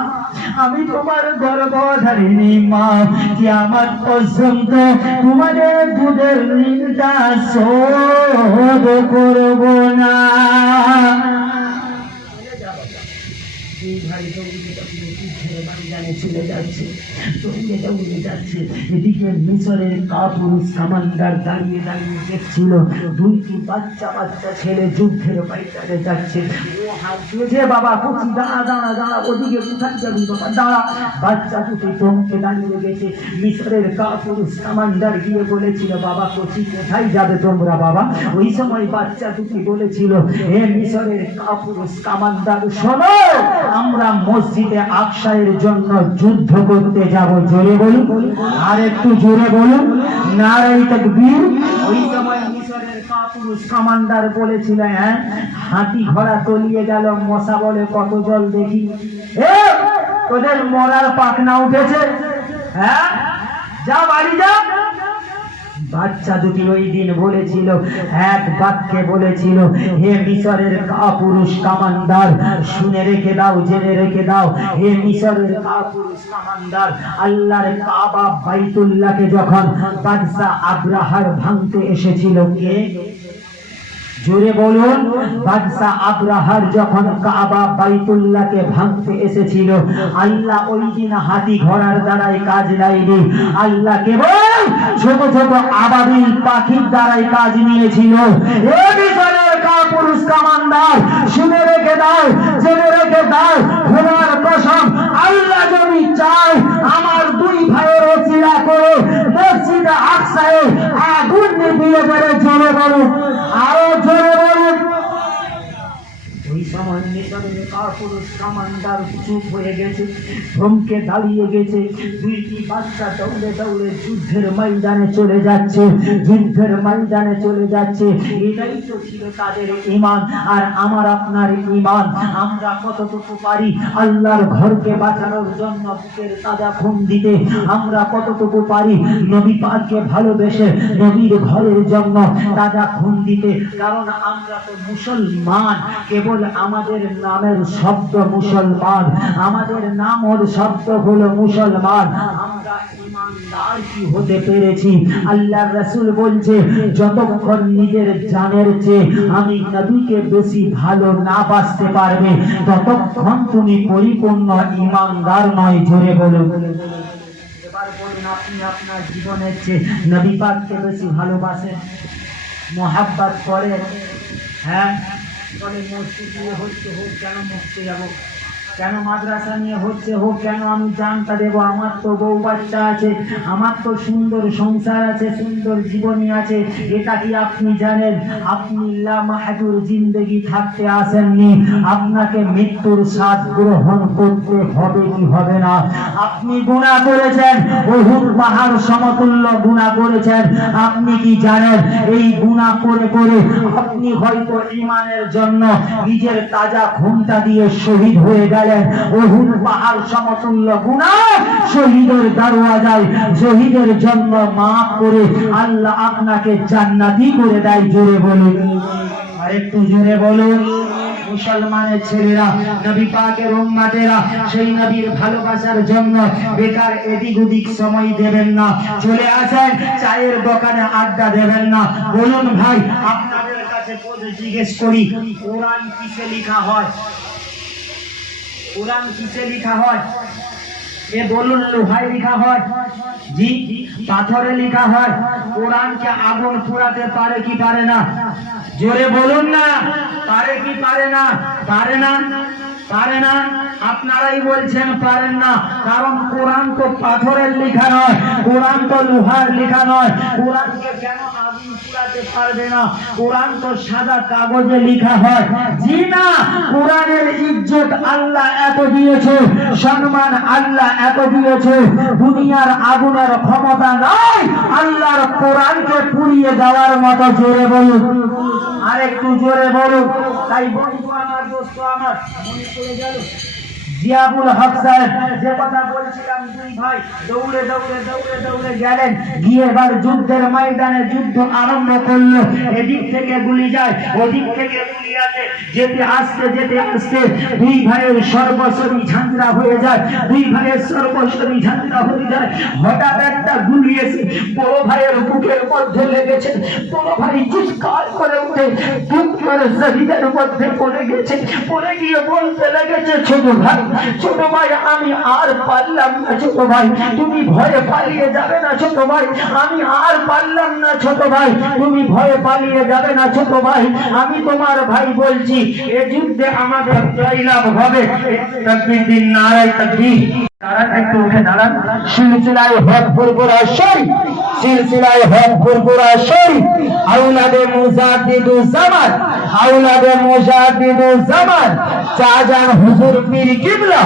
আমি তোমার গর্ভধারিণী মা, কিয়ামত পর্যন্ত তোমাদের দুধের ঋণটা শোধ করব না। চলে যাচ্ছে, দৌড়ে যাচ্ছে। এদিকে মিশরের কাপুরুষ কামান্ডার দাঁড়িয়ে দাঁড়িয়ে দেখছিল দুইটি বাচ্চা বাচ্চা ছেলে যুদ্ধের ময়দানে যাচ্ছে। ও হাত দিয়েছে, বাবা কুচি দাঁড়া দাঁড়া দাঁড়া, ওদিকে কোথায় যাবি বাবা দাঁড়া। বাচ্চা দুটি থমকে দাঁড়িয়ে গেছে। মিশরের কাপুরুষ কামান্ডার গিয়ে বলেছিল, বাবা কুচি কোথায় যাবে তোমরা বাবা? ওই সময় বাচ্চা দুটি বলেছিল, হে মিশরের কাপুরুষ কামান্ডার শোনো, আমরা মসজিদে আকসায়ের জন্য যুদ্ধ করতে যাব। জোরে বলুন, আর একটু জোরে বলুন, নারায়ে তাকবীর। ওই সময় মিশরের কাপুরুষ কামান্ডার বলেছিল, হ্যাঁ হাতি ঘোড়া তলিয়ে গেল, মশা বলে কত জল দেখি, এ তোদের মরার পাখনা উঠেছে, হ্যাঁ যা বাড়ি যা। বাচ্চা দুটি ওই দিন বলেছিল, এক বাক্যে বলেছিল, হে মিশরের কাপুরুষ কামান্ডার শুনে রেখে দাও, জেনে রেখে দাও, হে মিশরের কাপুরুষ কামান্ডার, আল্লাহর কাবা বাইতুল্লাহকে যখন বাদশা আব্রাহার ভাঙতে এসেছিল, কে জোরে বলুন, বাদশা আব্রাহার যখন কাবা বাইতুল্লাহকে ভাঙতে এসেছিল, আল্লাহ ওই দিন হাতি ঘোড়ার দ্বারাই কাজ নেয়নি, আল্লাহ কেবল ছোট ছোট আবাবিল পাখির দ্বারাই কাজ নিয়েছিল। এ মিশরের কাপুরুষ কামান্ডার শুনে রেখে দাও, জেনে রেখে দাও, খোদার কসম আল্লাহ যদি চায় আমার দুই ভাইয়ের ওসিলা করে মসজিদে আকসায়ে আগুন নিভিয়ে দেবে। জোরে বলুন, আরো জোরে বলুন। ওই সময় মিশরের কাপুরুষ কামান্ডার চুপ হয়ে গেছে, থমকে দাঁড়িয়ে গেছে। দুইটি বাচ্চা দৌড়ে দৌড়ে যুদ্ধের ময়দানে চলে যাচ্ছে, যুদ্ধের ময়দানে চলে যাচ্ছে। এটাই তো ছিল তাদের ঈমান আর আমার আপনার ঈমান। আমরা কতটুকু পারি আল্লাহর ঘরকে বাঁচানোর জন্য বুকের তাজা খুন দিতে? আমরা কতটুকু পারি নবী পাককে ভালোবেসে নবীর ঘরের জন্য তাজা খুন দিতে? কারণ আমরা তো মুসলমান, কেবল আমাদের নামের শব্দ মুসলমান, আমাদের নাম ওর শব্দ হলো মুসলমান। আমরা ঈমানদার কি হতে পেরেছি? আল্লাহর রাসূল বলছে, যতক্ষণ নিজের জানের চেয়ে আমি নবীকে বেশি ভালো না বাসতে পারবে, ততক্ষণ তুমি পরিপূর্ণ ঈমানদার নয়। জোরে বলুন। এবার বলুন, আপনি আপনার জীবনের চেয়ে নবী পাককে বেশি ভালোবাসেন, মোহাব্বত করেন? হ্যাঁ, বলে মসজিদ নিয়ে হচ্ছে, হোক কেন মসজিদে যাবো, কেন মাদ্রাসা নিয়ে হচ্ছে, হোক কেন আমি জানটা দেবো, আমার তো বউ বাচ্চা আছে, আমার তো সুন্দর সংসার আছে, সুন্দর জীবনী আছে। এটা কি আপনি জানেন আপনি লা মাহজুর জিন্দেগি থাকতে আসেননি? আপনাকে মৃত্যুর স্বাদ গ্রহণ করতে হবে কি হবে না? আপনি গুনাহ করেছেন, উহুদ পাহাড় সমতুল্য গুনাহ করেছেন। আপনি কি জানেন এই গুনাহ করে করে আপনি হয়তো ঈমানের জন্য নিজের তাজা খুনটা দিয়ে শহীদ হয়ে গেলেন। উহুদ পাহাড় সমতুল্য গুনাহ শহীদের দরওয়াজায় শহীদের জন্য মাফ করে আল্লাহ আপনাকে জান্নাতি করে দেয়। জোরে বলুন, আর একটু জোরে বলুন। মুসলমানের ছেলেরা, নবী পাকের উম্মতেরা, সেই নবীর ভালোবাসার জন্য বেকার এদিক ওদিক সময় দেবেন না। চলে আসেন, চায়ের দোকানে আড্ডা দেবেন না। বলুন ভাই, আপনাদের কাছে জিজ্ঞেস করি, কোরআন কিসে লেখা হয়? কোরআন কিসে লেখা হয়? এ বলুন, লোহায় লেখা হয়? জি, পাথরে লেখা হয়? কোরআনকে আগুন পোড়াতে পারে কি পারে না? জোরে বলুন না, পারে কি পারে না? পারে না। পারে না, আপনারাই বলছেন পারেন না, কারণ কোরআন তো পাথরের লেখা নয়, কোরআন তো লোহার লেখা নয়। কোরআনকে কেন আগুন পুড়াতে পারবে না? কোরআন তো সাদা কাগজে লেখা হয়। জি না, কোরআনের ইজ্জত আল্লাহ এত দিয়েছে, সম্মান আল্লাহ এত দিয়েছে, দুনিয়ার আগুনের ক্ষমতা নাই আল্লাহর কোরআনকে পুড়িয়ে দেওয়ার মতো। জোরে বলুন, আর একটু জোরে বলুন। তাই বন্ধু আমার, দোস্ত আমার, মনে পড়ে গেল জিয়াবুল হক সাহেব যে কথা বলছিলাম, দুই ভাই দৌড়ে দৌড়ে দৌড়ে দৌড়ে গেলেন, গিয়ে এবার যুদ্ধের ময়দানে যুদ্ধ আরম্ভ করলো। এদিক থেকে গুলি যায়, ওদিক থেকে গুলি আসে, যেতে আসতে যেতে আসতে দুই ভাইয়ের সর্বশরী ঝাঁঝরা হয়ে যায়, দুই ভাইয়ের সর্বশরী ঝাঁঝরা হয়ে যায়। হঠাৎ একটা গুলি এসে বড় ভাইয়ের বুকের মধ্যে লেগেছে, বড় ভাই চিৎকার করে উঠে বুকের শরীরের মধ্যে পড়ে গেছে, পড়ে গিয়ে বলতে লেগেছে, ছোট ভাই, ছোট ভাই আমি আর পারলাম না, ছোট ভাই তুমি ভয়ে পালিয়ে যাবে না, ছোট ভাই আমি আর পারলাম না, ছোট ভাই তুমি ভয়ে পালিয়ে যাবে না, ছোট ভাই আমি তোমার ভাই বলছি, এ যুদ্ধে আমাদের জয়লাভ হবে। তাকবীর দিন, নারায়ে তাকবীর। তারা একটু উঠে দাঁড়ান। সিলসিলায়ে হক ফুরফুরা শরীফ, সিলসিলায়ে হক ফুরফুরা শরীফ, আওলাদে মুজাদ্দিদুজ জামান, আওলাদে মুজাদ্দিদুজ জামান, শাহজাহান হুজুর পীর কিবলা,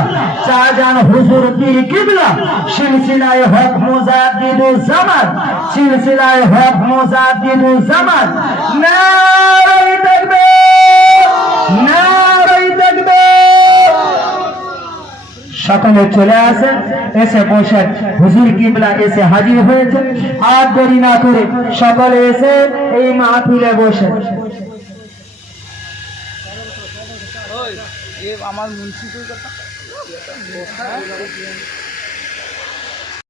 শাহজাহান হুজুর পীর কিবলা, সিলসিলায়ে হক মুজাদ্দিদুজ জামান, সিলসিলায়ে হক মুজাদ্দিদুজ জামান। নারায়ে তাকবীর, নারায়ে তাকবীর। সকলে চলে আসেন, এসে বসেন। হুজুর কিবলা এসে হাজির হয়েছে, আর দেরি না করে সকলে এসে এই মাহফিলে বসেন। আমার মুন্সি